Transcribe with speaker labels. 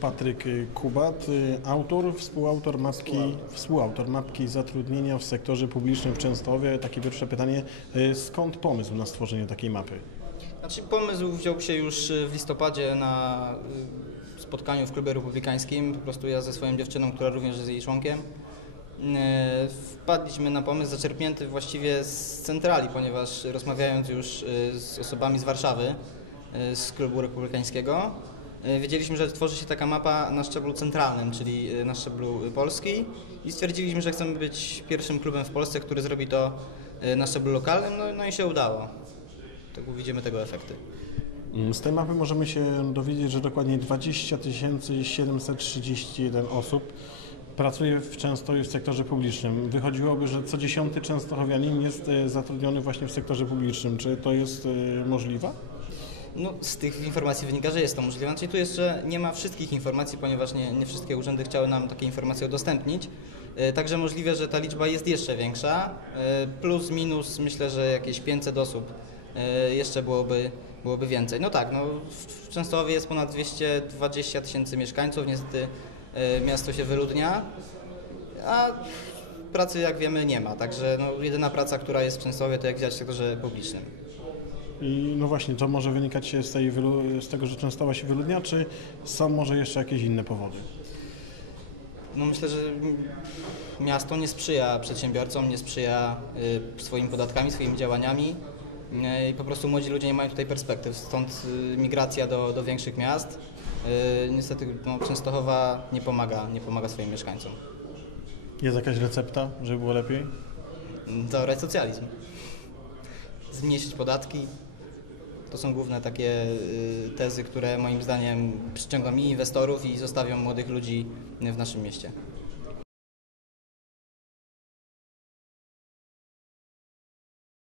Speaker 1: Patryk y, Kubat, y, autor, współautor mapki, współautor mapki zatrudnienia w sektorze publicznym w Częstochowie. Takie pierwsze pytanie, y, skąd pomysł na stworzenie takiej mapy?
Speaker 2: Znaczy, pomysł wziął się już w listopadzie na y, spotkaniu w klubie republikańskim. Po prostu ja ze swoją dziewczyną, która również jest jej członkiem, y, wpadliśmy na pomysł zaczerpnięty właściwie z centrali, ponieważ rozmawiając już y, z osobami z Warszawy, y, z klubu republikańskiego, y, wiedzieliśmy, że tworzy się taka mapa na szczeblu centralnym, czyli y, na szczeblu Polski i stwierdziliśmy, że chcemy być pierwszym klubem w Polsce, który zrobi to na szczeblu lokalnym, no, no i się udało. Tak widzimy tego efekty.
Speaker 1: Mm, Z tej mapy możemy się dowiedzieć, że dokładnie 20 731 osób pracuje w Częstochowie w sektorze publicznym. Wychodziłoby, że co dziesiąty częstochowianin jest e, zatrudniony właśnie w sektorze publicznym. Czy to jest e, możliwe?
Speaker 2: No, z tych informacji wynika, że jest to możliwe. Znaczy, tu jeszcze nie ma wszystkich informacji, ponieważ nie, nie wszystkie urzędy chciały nam takie informacje udostępnić. E, Także możliwe, że ta liczba jest jeszcze większa. E, Plus, minus, myślę, że jakieś 500 osób e, jeszcze byłoby, byłoby więcej. No tak, no, w Częstochowie jest ponad 220 tysięcy mieszkańców, niestety miasto się wyludnia, a pracy, jak wiemy, nie ma. Także no, jedyna praca, która jest w Częstochowie, to jak widać w sektorze publicznym.
Speaker 1: I no właśnie, to może wynikać się z, tej, z tego, że Częstochowa się wyludnia, czy są może jeszcze jakieś inne powody?
Speaker 2: No myślę, że miasto nie sprzyja przedsiębiorcom, nie sprzyja y, swoimi podatkami, swoimi działaniami y, i po prostu młodzi ludzie nie mają tutaj perspektyw, stąd y, migracja do, do większych miast. Niestety no, Częstochowa nie pomaga, nie pomaga swoim mieszkańcom.
Speaker 1: Jest jakaś recepta, żeby było lepiej?
Speaker 2: To resocjalizm. Zmniejszyć podatki. To są główne takie y, tezy, które moim zdaniem przyciągną i inwestorów i zostawią młodych ludzi w naszym mieście.